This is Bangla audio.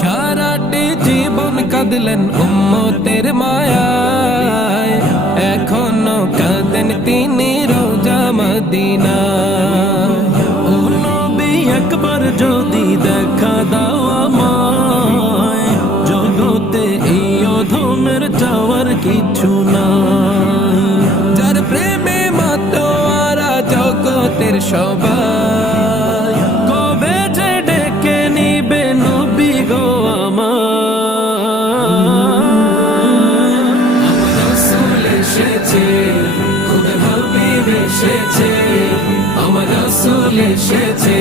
সারাটি জীবন কাঁদলেন উম্মতের মায়ায়, এখনো কাঁদেন তিনি রওজা মদিনায়। ও নবী একবার যদি দেখা দাও আমায়, জগতে এই অধমের চাওয়ার কিছু নাই। যার প্রেমে মাতোয়ারা জগতের সবাই, কবে যে ডেকে নিবে নবী গো আমায়। আমার রাসূল এসেছে, খুদ হাবিব এসেছে, আমার রাসূল এসেছে,